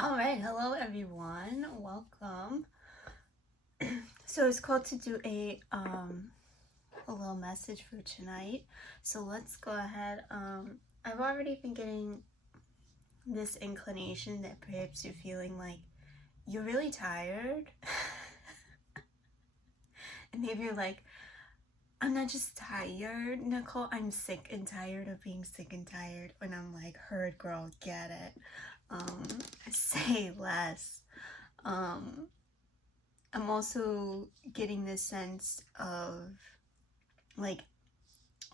All right, hello everyone. Welcome. So it's called to do a little message for tonight. So let's go ahead. I've already been getting this inclination that perhaps you're feeling like you're really tired. And maybe you're like, I'm not just tired, Nicole. I'm sick and tired of being sick and tired. And I'm like, heard, girl, get it. Say less. I'm also getting this sense of like,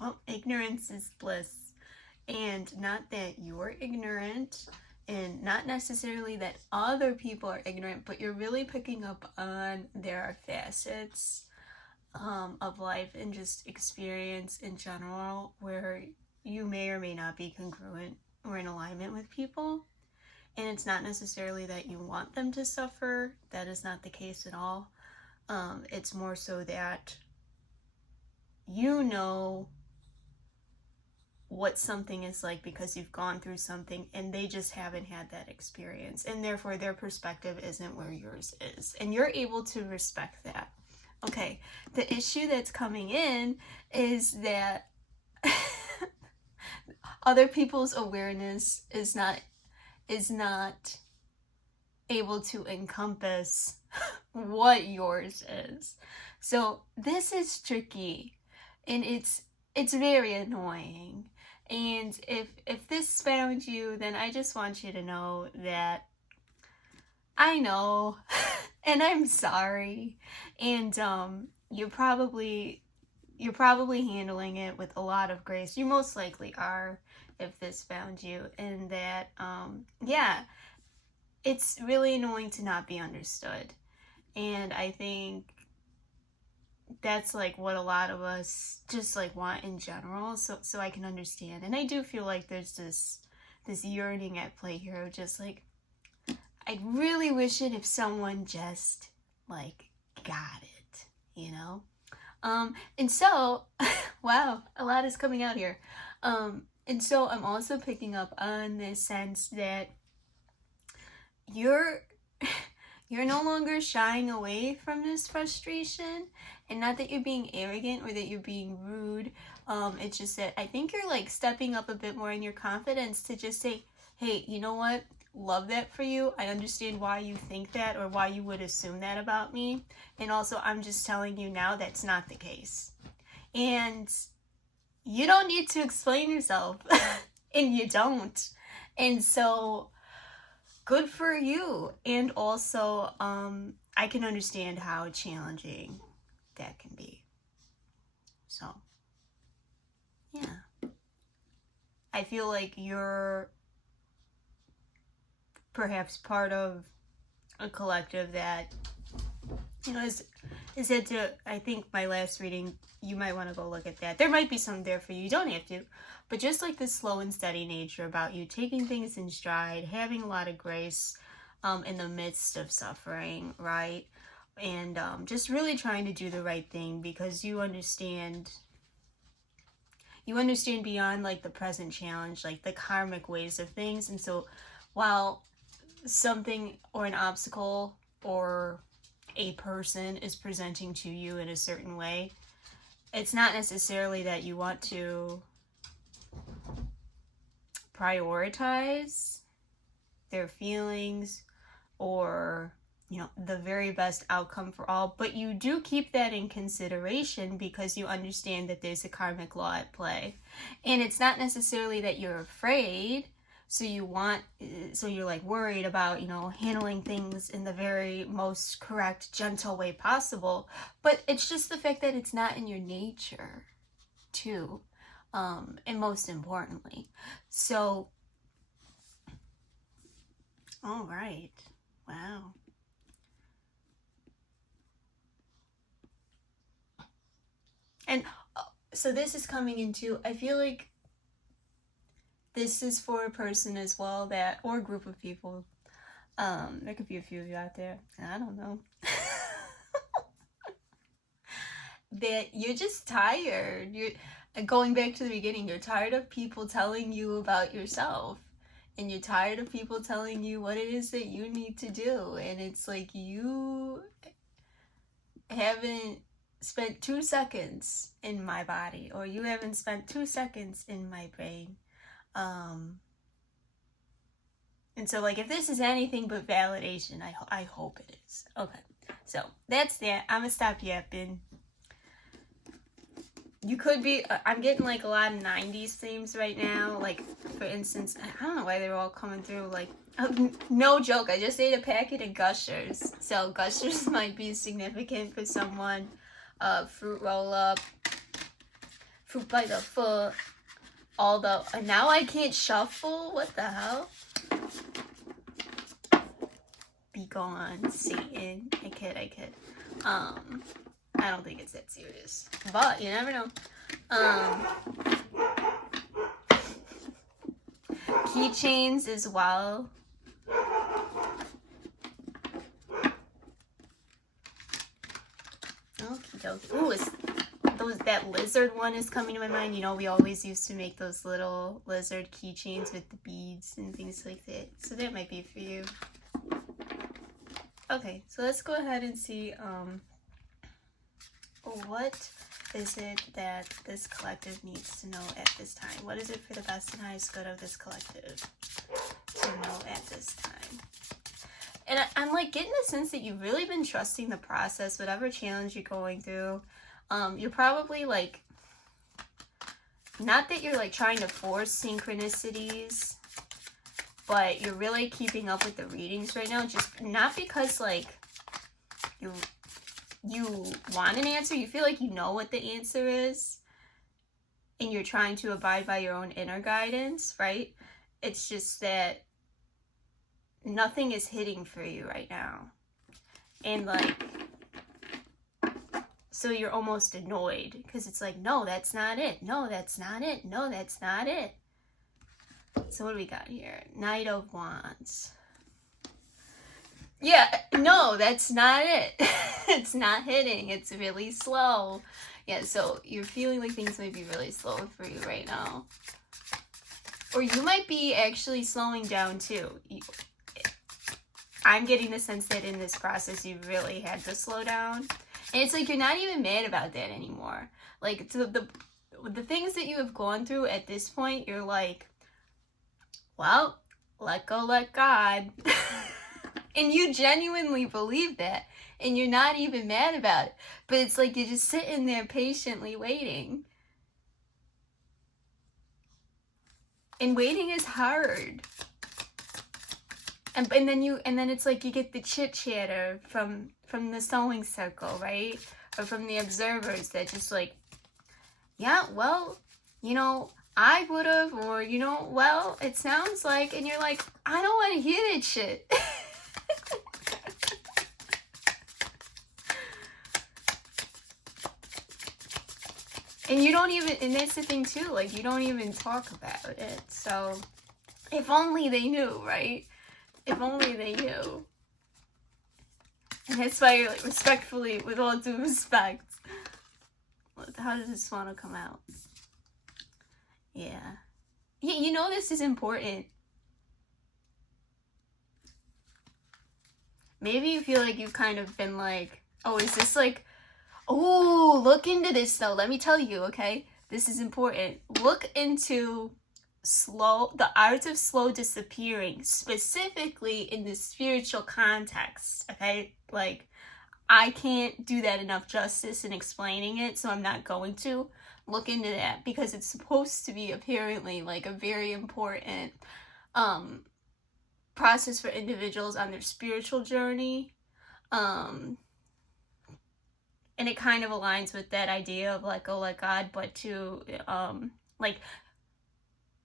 well, ignorance is bliss. And not that you're ignorant, and not necessarily that other people are ignorant, but you're really picking up on there are facets of life and just experience in general where you may or may not be congruent or in alignment with people. And it's not necessarily that you want them to suffer. That is not the case at all. It's more so that you know what something is like because you've gone through something and they just haven't had that experience. And therefore their perspective isn't where yours is. And you're able to respect that. Okay, the issue that's coming in is that other people's awareness is not able to encompass what yours is. So this is tricky, and it's very annoying. And if this found you, then I just want you to know that I know and I'm sorry. And you're probably handling it with a lot of grace. You most likely are if this found you. And that yeah, it's really annoying to not be understood. And I think that's like what a lot of us just like want in general, so I can understand. And I do feel like there's this yearning at play here of just like, I really wish it if someone just like got it, you know? And so wow, a lot is coming out here. And so I'm also picking up on this sense that you're no longer shying away from this frustration. And not that you're being arrogant or that you're being rude. It's just that I think you're like stepping up a bit more in your confidence to just say, hey, you know what? Love that for you. I understand why you think that or why you would assume that about me. And also, I'm just telling you now that's not the case. And you don't need to explain yourself. And you don't. And so good for you. And also, I can understand how challenging that can be. So, yeah. I feel like you're perhaps part of a collective that, you know, is it to, I think my last reading, you might want to go look at that. There might be some there for you. You don't have to. But just like the slow and steady nature about you taking things in stride, having a lot of grace in the midst of suffering, right? And just really trying to do the right thing because you understand beyond like the present challenge, like the karmic ways of things. And so while something or an obstacle or a person is presenting to you in a certain way, it's not necessarily that you want to prioritize their feelings or, you know, the very best outcome for all, but you do keep that in consideration because you understand that there's a karmic law at play. And it's not necessarily that you're afraid, so you're like worried about, you know, handling things in the very most correct, gentle way possible, but it's just the fact that it's not in your nature too. And most importantly. So, all right. Wow. And so this is coming into, I feel like this is for a person as well that, or a group of people. There could be a few of you out there. I don't know. That you're just tired. You're going back to the beginning. You're tired of people telling you about yourself. and you're tired of people telling you what it is that you need to do, and it's like you haven't spent 2 seconds in my body, or you haven't spent 2 seconds in my brain. And so, like, if this is anything but validation, I hope it is. Okay, so that's that. I'm gonna stop yapping. You could be, I'm getting like a lot of 90s themes right now. Like, for instance, I don't know why they're all coming through. Like, no joke, I just ate a packet of Gushers. So Gushers might be significant for someone. Fruit roll up, fruit by the foot. Although, now I can't shuffle. What the hell? Be gone, Satan. I kid. I don't think it's that serious, but you never know. Keychains as well. Okie dokie. Ooh, that lizard one is coming to my mind. You know, we always used to make those little lizard keychains with the beads and things like that. So that might be for you. Okay, so let's go ahead and see, what is it that this collective needs to know at this time? What is it for the best and highest good of this collective to know at this time? And I'm like getting the sense that you've really been trusting the process, whatever challenge you're going through. You're probably like, not that you're like trying to force synchronicities, but you're really keeping up with the readings right now. Just not because like you want an answer, you feel like you know what the answer is, and you're trying to abide by your own inner guidance, right? It's just that nothing is hitting for you right now. And like, so you're almost annoyed because it's like, no, that's not it. No, that's not it. No, that's not it. So what do we got here? Knight of Wands. Yeah, no, that's not it. It's not hitting. It's really slow. Yeah, so you're feeling like things might be really slow for you right now. Or you might be actually slowing down too. I'm getting the sense that in this process you really had to slow down. And it's like you're not even mad about that anymore. Like, the things that you have gone through at this point, you're like, well, let go, let God. And you genuinely believe that. And you're not even mad about it. But it's like you're just sitting there patiently waiting. And waiting is hard. And then it's like you get the chit chatter from the sewing circle, right? Or from the observers that just like, yeah, well, you know, I would have, or, you know, well, it sounds like, and you're like, I don't want to hear that shit. And you don't even, and that's the thing too, like, you don't even talk about it. So, if only they knew, right? If only they knew. And that's why you're like, respectfully, with all due respect. How does this want to come out? Yeah. Yeah, you know this is important. Maybe you feel like you've kind of been like, oh, is this like, oh, look into this though. Let me tell you, okay? This is important. Look into the art of slow disappearing, specifically in the spiritual context, okay? Like, I can't do that enough justice in explaining it, so I'm not going to look into that, because it's supposed to be apparently like a very important process for individuals on their spiritual journey. And it kind of aligns with that idea of like, oh, like God, but to like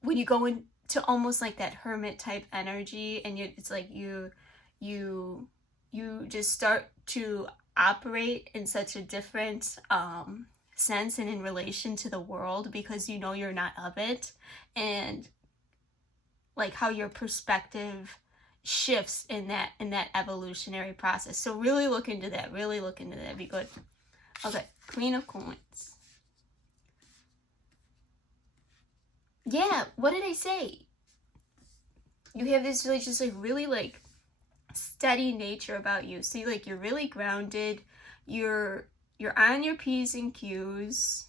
when you go into almost like that hermit type energy, and it's like you just start to operate in such a different sense and in relation to the world, because you know you're not of it, and like how your perspective shifts in that evolutionary process. So really look into that. Really look into that. Be good. Okay, Queen of Coins. Yeah, what did I say? you have this like just like really like steady nature about you. So you're really grounded. You're on your P's and Q's.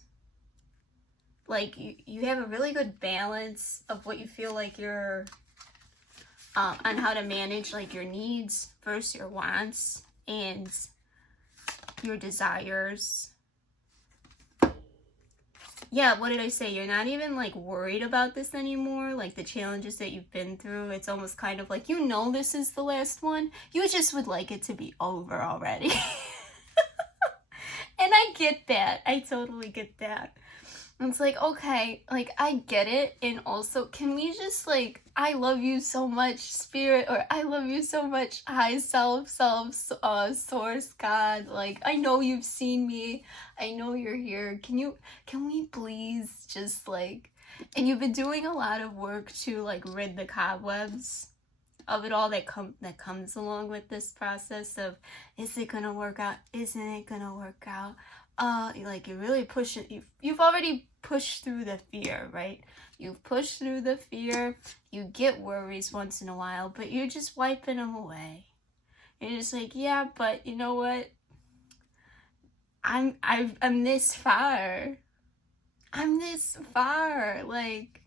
Like you have a really good balance of what you feel like you're on how to manage like your needs versus your wants and your desires. Yeah, what did I say? You're not even like worried about this anymore. Like the challenges that you've been through, it's almost kind of like, this is the last one. You just would like it to be over already. And I get that. I totally get that. It's like, okay, like I get it. And also, can we just like, I love you so much, spirit, or I love you so much, high self, source, God. Like, I know you've seen me. I know you're here. Can we please just like, and you've been doing a lot of work to like rid the cobwebs of it all that comes along with this process of, is it gonna work out? Isn't it gonna work out? Like you're really pushing, you've already pushed through the fear, right? You've pushed through the fear. You get worries once in a while, but you're just wiping them away. You're just like, yeah, but you know what? I'm this far. I'm this far, like,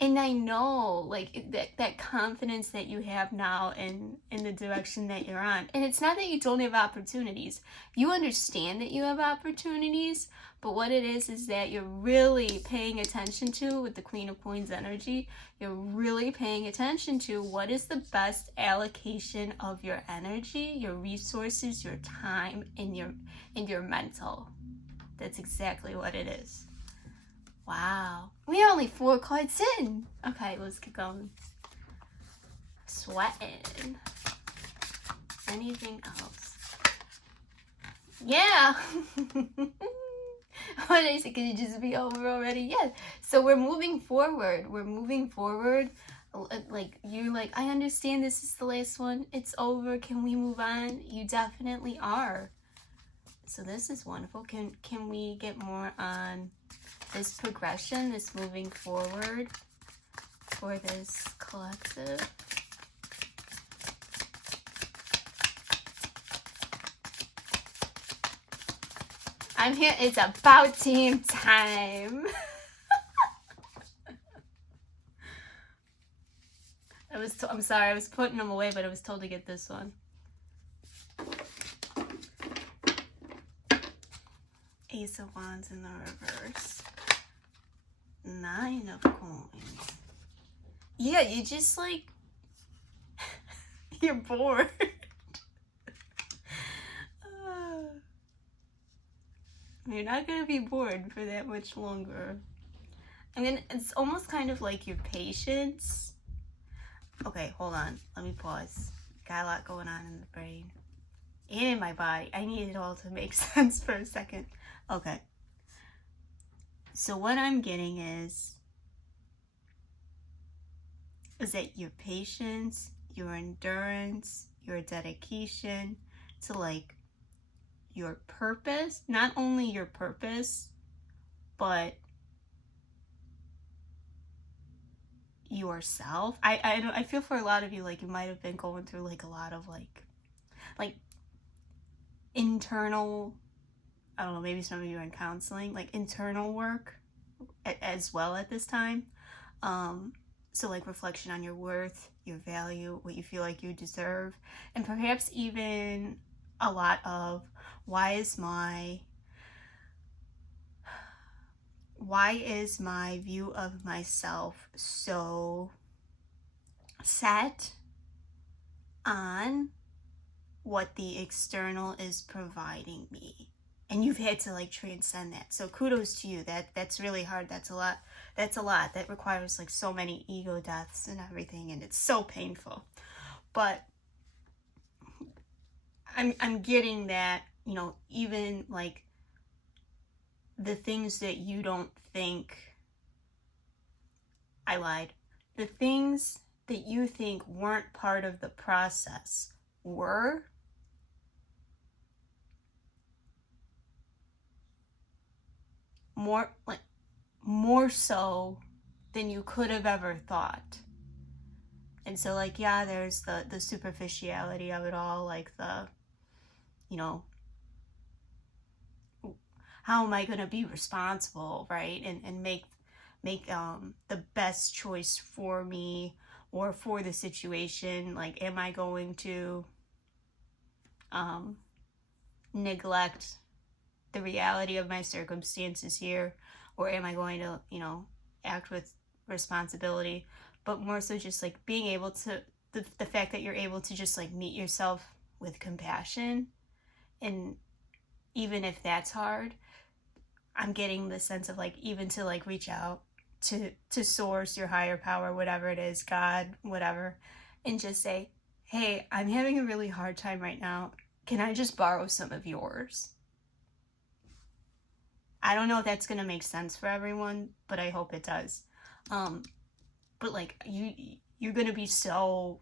and I know, like, that confidence that you have now in the direction that you're on. And it's not that you don't have opportunities. You understand that you have opportunities, but what it is that you're really paying attention to with the Queen of Coins energy. You're really paying attention to what is the best allocation of your energy, your resources, your time, and your mental. That's exactly what it is. Wow. We're only 4 cards in. Okay, let's keep going. Sweating. Anything else? Yeah. What did I say? Could it just be over already? Yeah. So we're moving forward. Like, you're like, I understand this is the last one. It's over. Can we move on? You definitely are. So this is wonderful. Can we get more on this progression, this moving forward for this collective? I'm here. It's about team time. I'm sorry, I was putting them away, but I was told to get this one. Ace of Wands in the reverse. 9 of Coins. Yeah, you just like, you're bored. You're not gonna be bored for that much longer. It's almost kind of like your patience. Okay, hold on. Let me pause. Got a lot going on in the brain and in my body. I need it all to make sense for a second. Okay. So what I'm getting is that your patience, your endurance, your dedication to like your purpose, not only your purpose, but yourself. I feel for a lot of you, like you might have been going through like a lot of like internal, I don't know, maybe some of you are in counseling, like internal work as well at this time. So like reflection on your worth, your value, what you feel like you deserve, and perhaps even a lot of why is my view of myself so set on what the external is providing me? And you've had to like transcend that. So kudos to you. That's really hard. That's a lot. That requires like so many ego deaths and everything, and it's so painful. But I'm getting that, even like the things that you don't think, I lied. The things that you think weren't part of the process were. More so than you could have ever thought. And so, like, yeah, there's the superficiality of it all, like the, you know, how am I going to be responsible, right? And make the best choice for me or for the situation. Like, am I going to um neglect the reality of my circumstances here, or am I going to, act with responsibility? But more so just like being able to, the fact that you're able to just like meet yourself with compassion, and even if that's hard, I'm getting the sense of like even to like reach out to source, your higher power, whatever it is, God, whatever, and just say, hey, I'm having a really hard time right now, can I just borrow some of yours? I don't know if that's gonna make sense for everyone, but I hope it does. But like you're gonna be so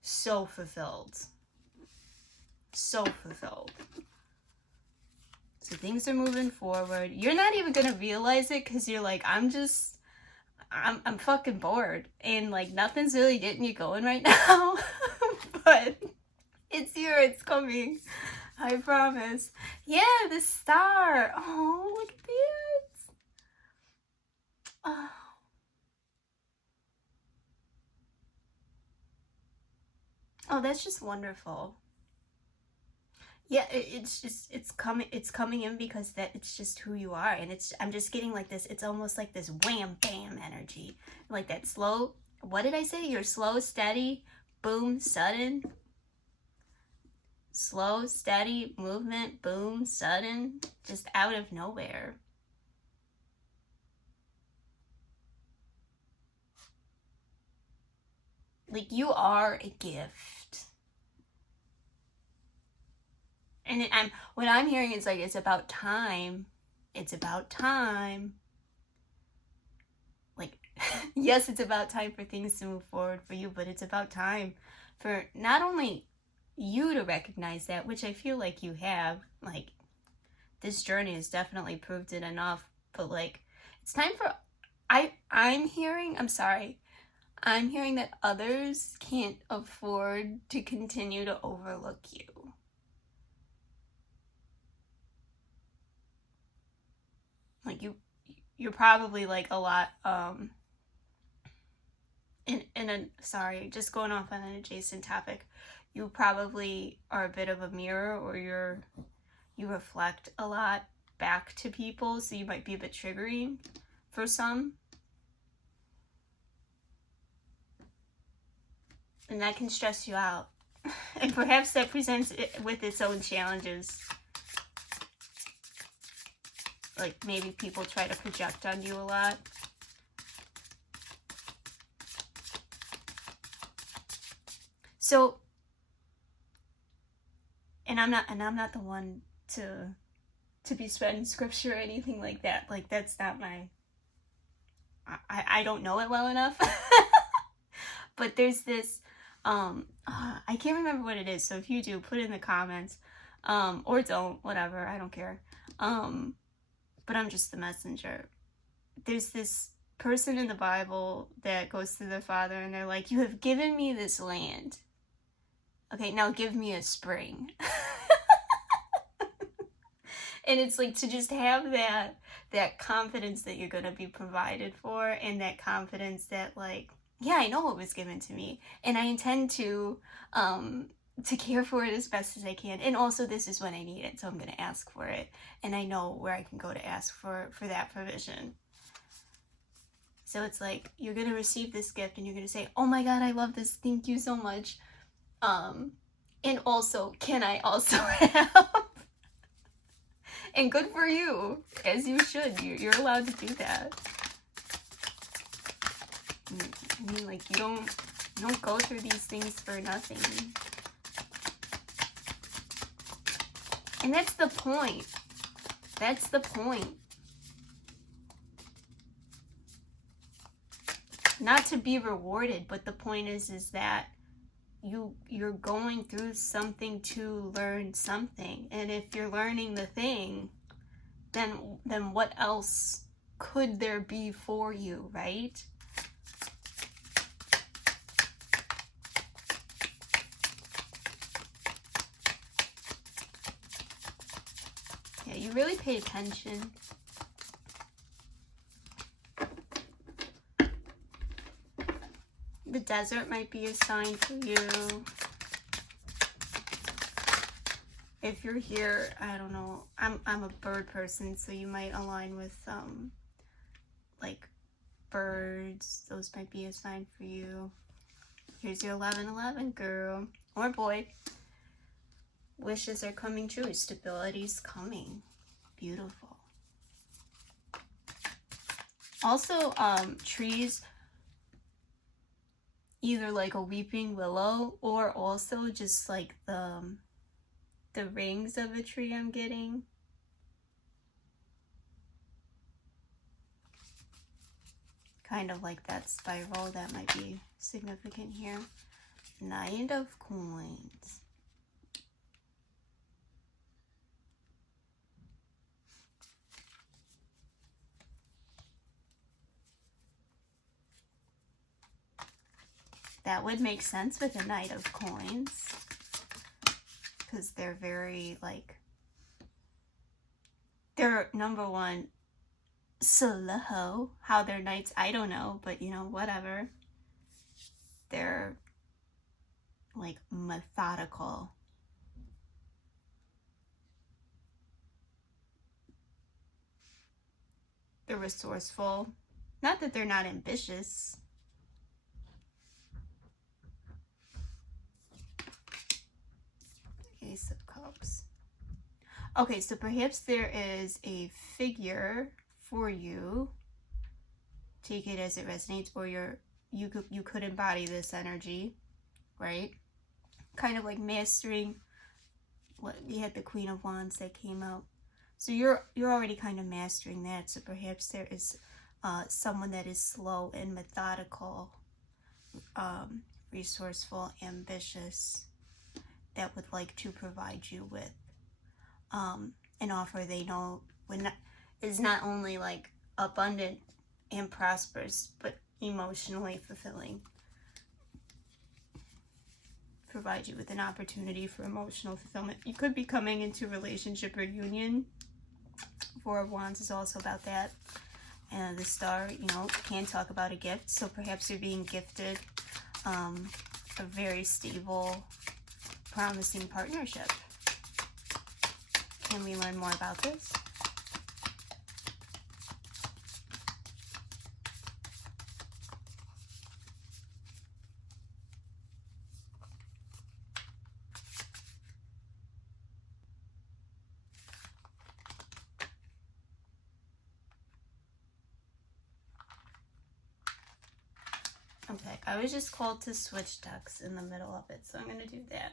fulfilled, so fulfilled. So things are moving forward. You're not even gonna realize it because you're like, I'm fucking bored, and like nothing's really getting you going right now. But it's here, it's coming. I promise. Yeah, the star. Oh, look at this. Oh. Oh, that's just wonderful. Yeah, it's coming in because that it's just who you are, and I'm just getting like this. It's almost like this wham bam energy, like that slow. What did I say? You're slow, steady, boom, sudden. Slow, steady movement, boom, sudden, just out of nowhere. Like, you are a gift. And what I'm hearing is like, it's about time. It's about time. Like, yes, it's about time for things to move forward for you, but it's about time for not only you to recognize that, which I feel like you have. Like, this journey has definitely proved it enough, but like, it's time for I'm hearing that others can't afford to continue to overlook you. Like, you're probably like a lot sorry, just going off on an adjacent topic, you probably are a bit of a mirror, or you reflect a lot back to people, so you might be a bit triggering for some. And that can stress you out. And perhaps that presents it with its own challenges. Like, maybe people try to project on you a lot. So, and I'm not the one to be spreading scripture or anything like that. Like, that's not my, I don't know it well enough. But there's this, I can't remember what it is, so if you do, put it in the comments, or don't, whatever, I don't care. But I'm just the messenger. There's this person in the Bible that goes to the Father, and they're like, you have given me this land. Okay, now give me a spring. And it's like, to just have that confidence that you're going to be provided for, and that confidence that, like, yeah, I know what was given to me, and I intend to care for it as best as I can. And also, this is when I need it, so I'm going to ask for it, and I know where I can go to ask for that provision. So it's like, you're going to receive this gift, and you're going to say, oh my God, I love this, thank you so much. And also, can I also have? And good for you, as you should. You're allowed to do that. I mean, like, you don't go through these things for nothing. And that's the point. That's the point. Not to be rewarded, but the point is that you're going through something to learn something. And if you're learning the thing, then what else could there be for you, right? You really pay attention. The desert might be a sign for you. If you're here, I don't know, I'm a bird person, so you might align with like birds. Those might be a sign for you. Here's your 1111, girl or boy. Wishes are coming true. Stability's coming. Beautiful. Also, trees, either like a weeping willow or also just like the rings of a tree I'm getting. Kind of like that spiral, that might be significant here. Knight of Coins. That would make sense with a Knight of Coins, because they're very, like, they're number one, slow. How they're knights, I don't know, but you know, whatever. They're like methodical. They're resourceful. Not that they're not ambitious. Ace of Cups. Okay, so perhaps there is a figure for you. Take it as it resonates, or you could embody this energy, right? Kind of like mastering. What you had, the Queen of Wands that came out. So you're already kind of mastering that. So perhaps there is someone that is slow and methodical, resourceful, ambitious, that would like to provide you with an offer they know is not only like abundant and prosperous, but emotionally fulfilling. Provide you with an opportunity for emotional fulfillment. You could be coming into relationship or union. Four of Wands is also about that. And the Star, you know, can talk about a gift. So perhaps you're being gifted a very stable, promising partnership. Can we learn more about this? Okay, I was just called to switch decks in the middle of it, so I'm going to do that.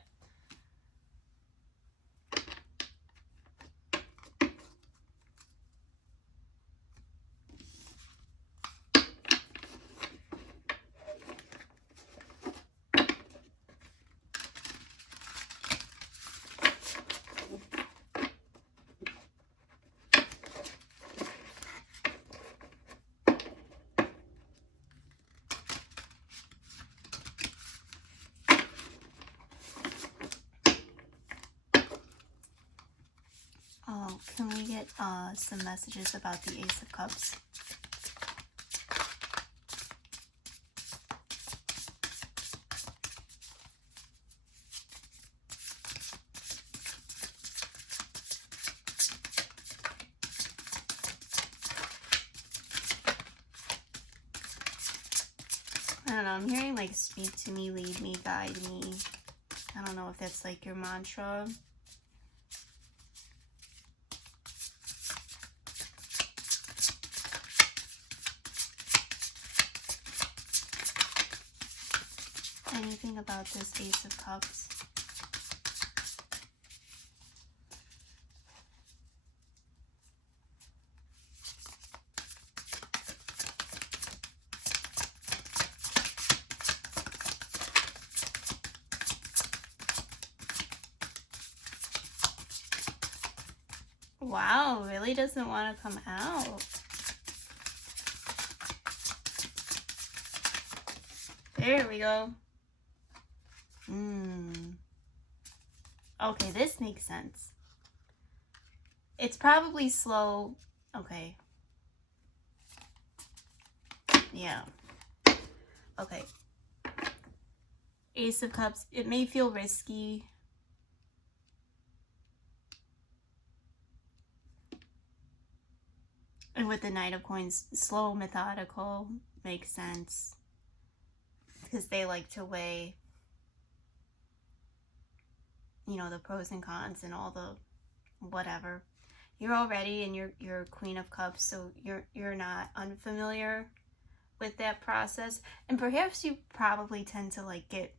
Can we get some messages about the Ace of Cups? I don't know, I'm hearing like speak to me, lead me, guide me. I don't know if that's like your mantra. Anything about this Ace of Cups? Wow, really doesn't want to come out. There we go. Okay, this makes sense. It's probably slow. Okay. Yeah. Okay. Ace of Cups. It may feel risky. And with the Knight of Coins, slow, methodical makes sense. Because they like to weigh, you know, the pros and cons and all the whatever. You're already in your Queen of Cups, so you're not unfamiliar with that process. And perhaps you probably tend to like get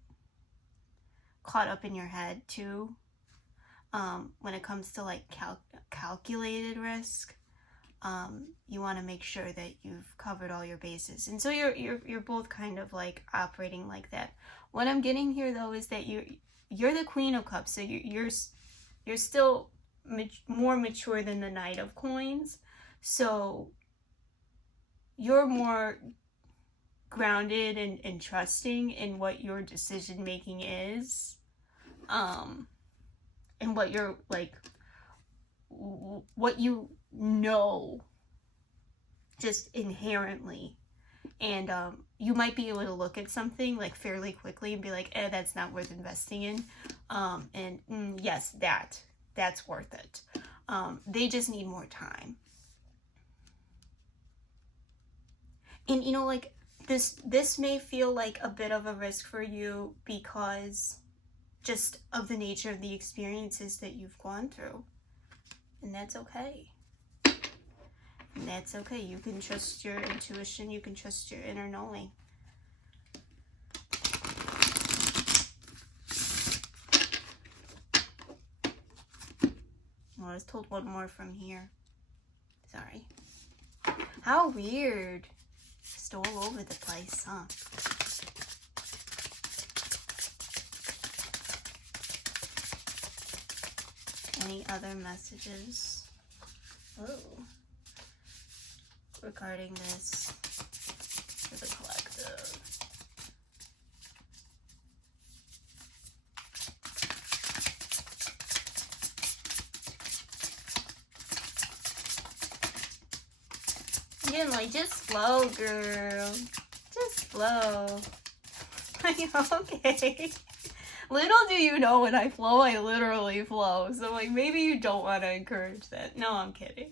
caught up in your head too, when it comes to like calculated risk. You want to make sure that you've covered all your bases, and so you're both kind of like operating like that. What I'm getting here though is that you're the Queen of Cups, so you're still more mature than the Knight of Coins, so you're more grounded and trusting in what your decision making is, and what you're like, what you know just inherently. And you might be able to look at something like fairly quickly and be like, that's not worth investing in, and yes, that's worth it. They just need more time. And you know, like this may feel like a bit of a risk for you because just of the nature of the experiences that you've gone through. And that's okay. And that's okay. You can trust your intuition. You can trust your inner knowing. Well, I was told one more from here. Sorry. How weird. Just all over the place, huh? Any other messages? Oh. Regarding this for the collective. Again, like, just flow, girl. Just flow. Are you okay? Little do you know, when I flow, I literally flow. So, like, maybe you don't want to encourage that. No, I'm kidding.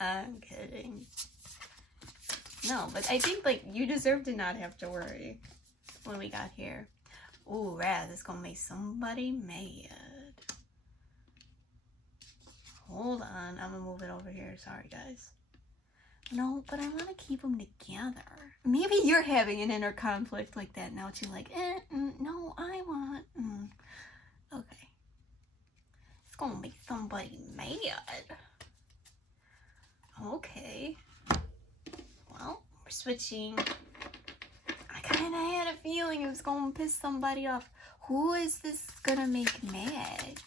I'm kidding. No, but I think, like, you deserve to not have to worry when we got here. Ooh, Wrath is gonna make somebody mad. Hold on. I'm gonna move it over here. Sorry, guys. No, but I want to keep them together. Maybe you're having an inner conflict like that now too. Like, no, I want... Okay. It's gonna make somebody mad. Okay. Well, we're switching. I kind of had a feeling it was gonna piss somebody off. Who is this gonna make mad?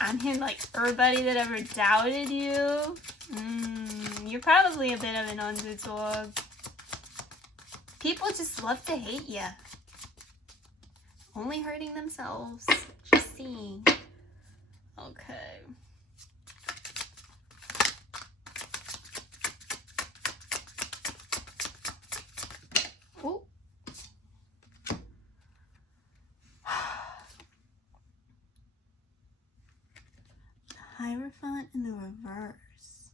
I'm hearing like everybody that ever doubted you. You're probably a bit of an underdog. People just love to hate you. Only hurting themselves. Just seeing. Okay. Oh. Hierophant in the reverse.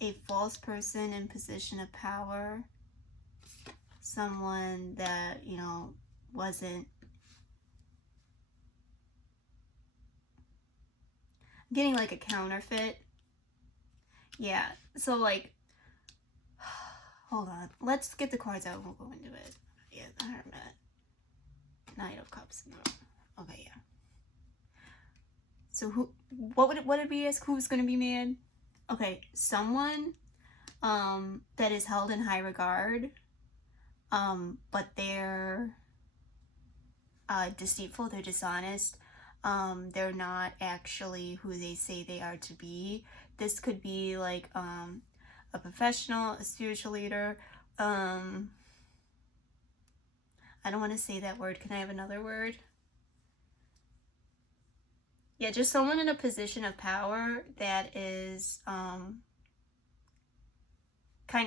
A false person in position of power. Someone that, you know, wasn't... I'm getting like a counterfeit. Yeah, so like... Hold on. Let's get the cards out and we'll go into it. Yeah, the Hermit. Knight of Cups. No. Okay, yeah. So what did we ask? Who's gonna be mad? Okay, someone that is held in high regard, but they're deceitful, they're dishonest, they're not actually who they say they are to be. This could be like a professional, a spiritual leader. I don't want to say that word. Can I have another word? Yeah, just someone in a position of power that is kind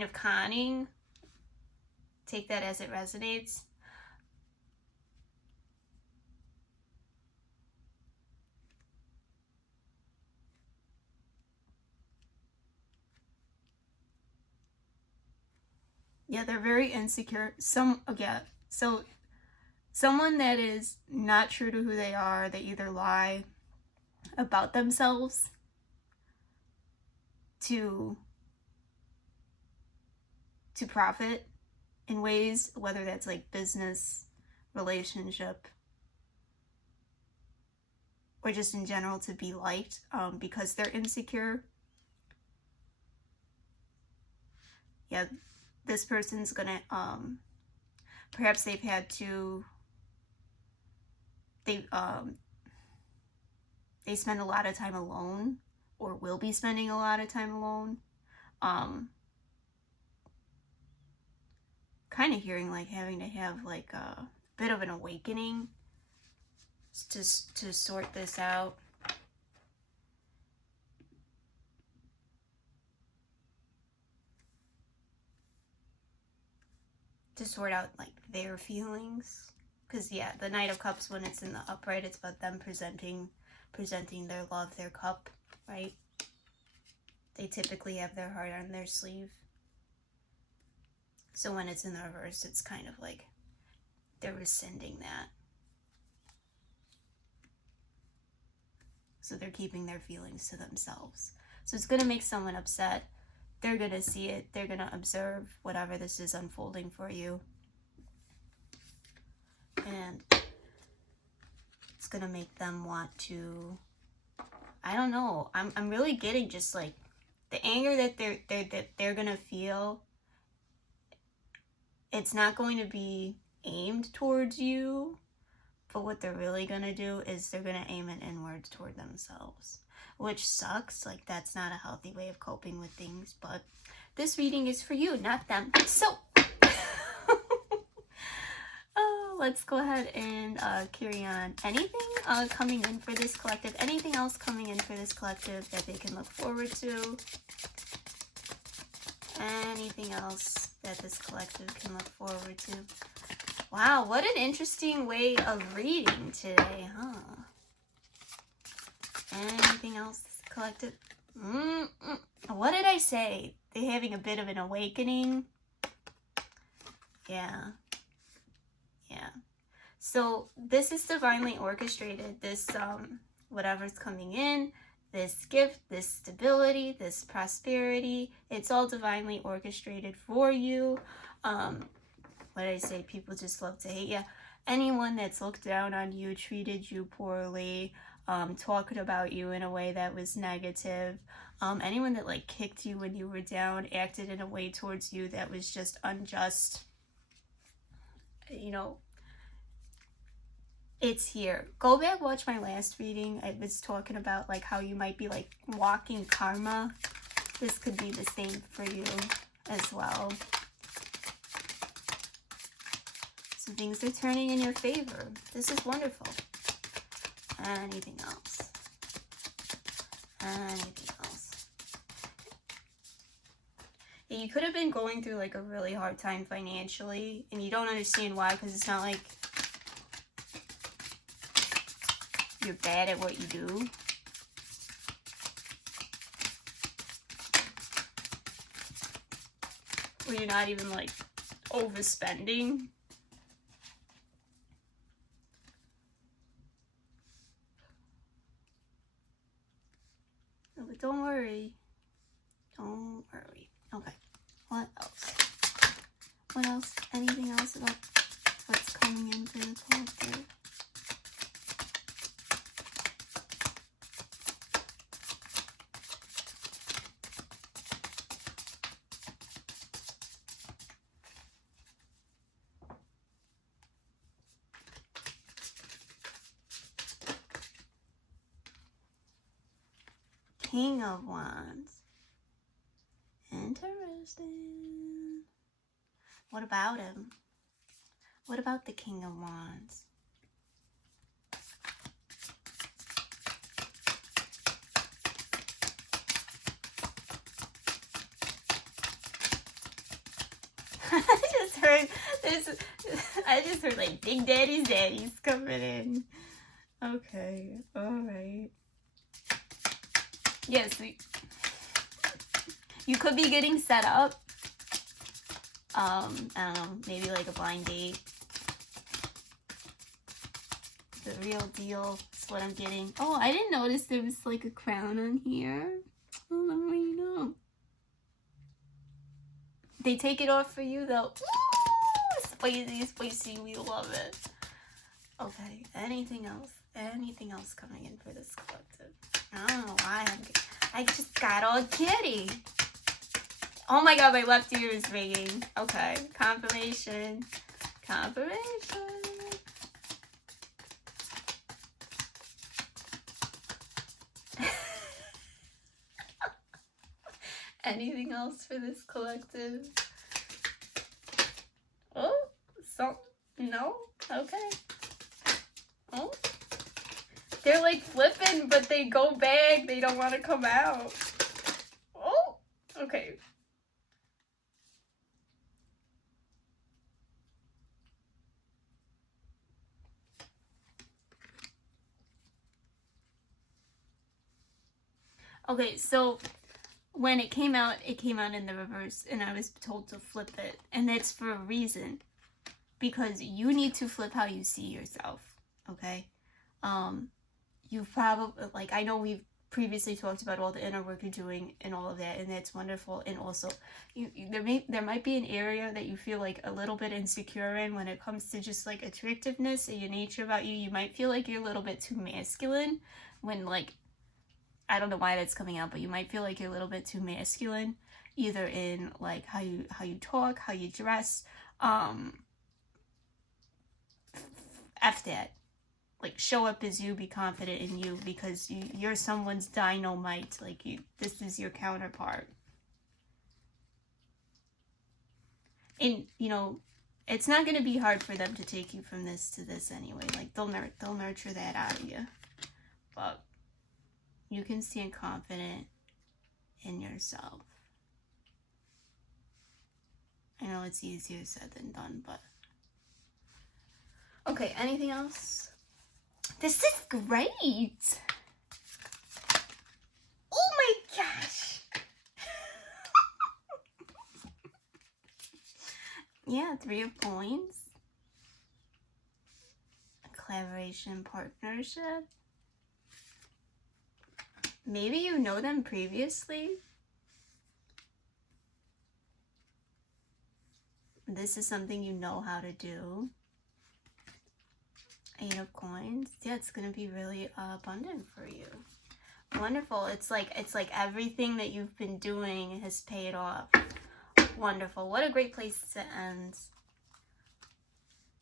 of conning. Take that as it resonates. Yeah, they're very insecure. So someone that is not true to who they are, they either lie about themselves to profit in ways, whether that's like business, relationship, or just in general to be liked, because they're insecure. Yeah, this person's gonna perhaps they've had to they spend a lot of time alone, or will be spending a lot of time alone. Kind of hearing like having to have like a bit of an awakening to sort this out. To sort out like their feelings. Because yeah, the Knight of Cups, when it's in the upright, it's about them presenting their love, their cup, right? They typically have their heart on their sleeve. So when it's in the reverse, it's kind of like they're rescinding that. So they're keeping their feelings to themselves. So it's going to make someone upset. They're going to see it. They're going to observe whatever this is unfolding for you. And it's going to make them want to, I don't know. I'm really getting just like the anger that they're going to feel. It's not going to be aimed towards you, but what they're really going to do is they're going to aim it inwards toward themselves, which sucks. Like, that's not a healthy way of coping with things, but this reading is for you, not them. So, let's go ahead and carry on. Anything coming in for this collective? Anything else coming in for this collective that they can look forward to? Anything else that this collective can look forward to? Wow, what an interesting way of reading today, huh? Anything else, collective? What did I say? They're having a bit of an awakening. Yeah. So this is divinely orchestrated. This, whatever's coming in, this gift, this stability, this prosperity, it's all divinely orchestrated for you. What did I say? People just love to hate you. Anyone that's looked down on you, treated you poorly, talked about you in a way that was negative, anyone that like kicked you when you were down, acted in a way towards you that was just unjust, you know, it's here. Go back, watch my last reading. I was talking about like how you might be like walking karma. This could be the same for you as well. So things are turning in your favor. This is wonderful. Anything else? Anything else? Yeah, you could have been going through like a really hard time financially, and you don't understand why, because it's not like you're bad at what you do. Or you're not even like overspending. No, but don't worry. Don't worry. Okay. What else? What else? Anything else about what's coming in for the collective? King of Wands Interesting. What about him? What about the King of Wands? I just heard like Big Daddy's coming in. Okay, alright. Yes, you could be getting set up. I don't know, maybe like a blind date. The real deal is what I'm getting. Oh, I didn't notice there was like a crown on here. Oh, let me know. They take it off for you though. Ooh, spicy, spicy, we love it. Okay, anything else? Anything else coming in for this collective? I don't know why I just got all giddy. Oh my god, my left ear is ringing. Okay, confirmation. Confirmation. Anything else for this collective? Oh, so no? Okay. Oh. They're like flipping, but they go back. They don't want to come out. Oh, okay. Okay, so when it came out in the reverse, and I was told to flip it, and that's for a reason, because you need to flip how you see yourself. Okay, you probably, like, I know we've previously talked about all the inner work you're doing and all of that, and that's wonderful. And also, there might be an area that you feel like a little bit insecure in when it comes to just like attractiveness and your nature about you. You might feel like you're a little bit too masculine when, like, I don't know why that's coming out, but you might feel like you're a little bit too masculine, either in like how you talk, how you dress. F that. Like, show up as you, be confident in you, because you're someone's dynamite. Like, this is your counterpart. And, you know, it's not going to be hard for them to take you from this to this anyway. Like, they'll nurture that out of you. But you can stand confident in yourself. I know it's easier said than done, but... Okay, anything else? This is great! Oh my gosh! Yeah, 3 of Coins. A collaboration, partnership. Maybe you know them previously. This is something you know how to do. 8 of Coins. Yeah, it's gonna be really abundant for you. Wonderful. It's like everything that you've been doing has paid off. Wonderful. What a great place to end.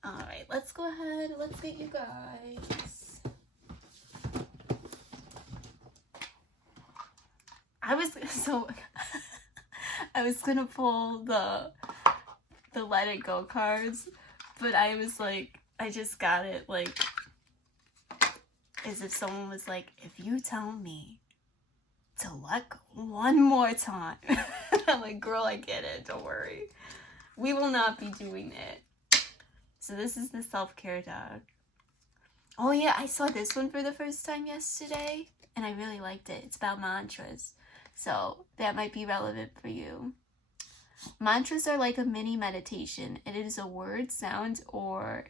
All right, let's go ahead. Let's get you guys. I was gonna pull the Let It Go cards, but I was like, I just got it like as if someone was like, if you tell me to let go one more time. I'm like, girl, I get it, don't worry. We will not be doing it. So this is the self-care deck. Oh yeah, I saw this one for the first time yesterday, and I really liked it. It's about mantras. So that might be relevant for you. Mantras are like a mini meditation. It is a word, sound, or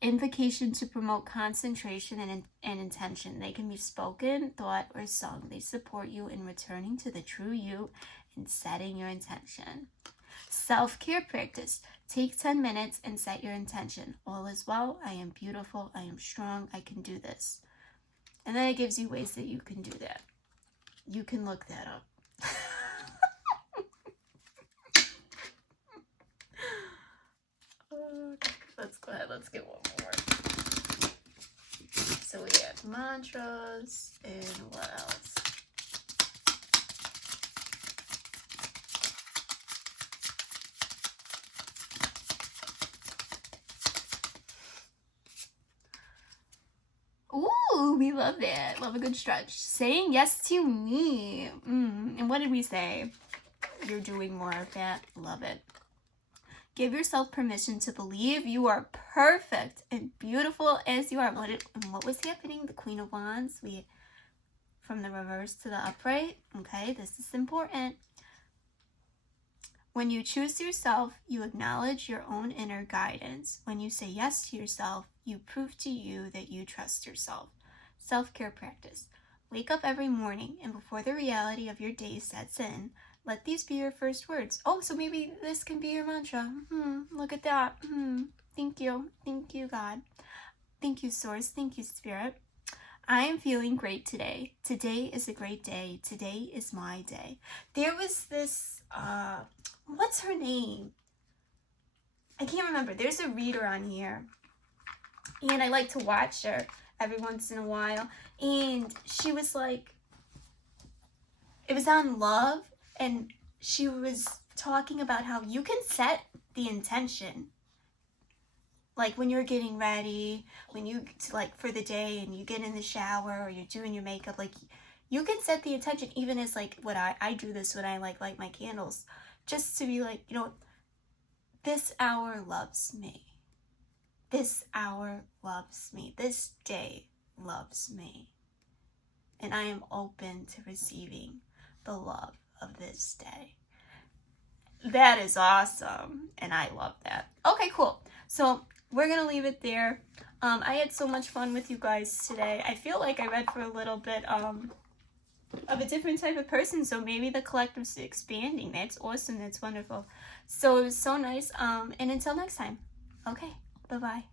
invocation to promote concentration and intention. They can be spoken, thought, or sung. They support you in returning to the true you and setting your intention. Self-care practice. Take 10 minutes and set your intention. All is well. I am beautiful. I am strong. I can do this. And then it gives you ways that you can do that. You can look that up. Okay, let's go ahead. Let's get one more. So we have mantras and what else? love it. Love a good stretch. Saying yes to me. And what did we say? You're doing more of that. Love it. Give yourself permission to believe you are perfect and beautiful as you are. What was happening? The Queen of Wands. From the reverse to the upright. Okay, this is important. When you choose yourself, you acknowledge your own inner guidance. When you say yes to yourself, you prove to you that you trust yourself. Self-care practice. Wake up every morning, and before the reality of your day sets in, let these be your first words. Oh, so maybe this can be your mantra. Look at that. Thank you. Thank you, God. Thank you, Source. Thank you, Spirit. I am feeling great today. Today is a great day. Today is my day. There was this, what's her name? I can't remember. There's a reader on here, and I like to watch her every once in a while. And she was like, it was on love, and she was talking about how you can set the intention. Like when you're getting ready, when you, like for the day and you get in the shower or you're doing your makeup, like you can set the intention, even as like what I do this when I like light my candles, just to be like, you know, this hour loves me. This hour loves me. This day loves me. And I am open to receiving the love of this day. That is awesome. And I love that. Okay, cool. So we're going to leave it there. I had so much fun with you guys today. I feel like I read for a little bit of a different type of person. So maybe the collective's expanding. That's awesome. That's wonderful. So it was so nice. And until next time. Okay. Bye-bye.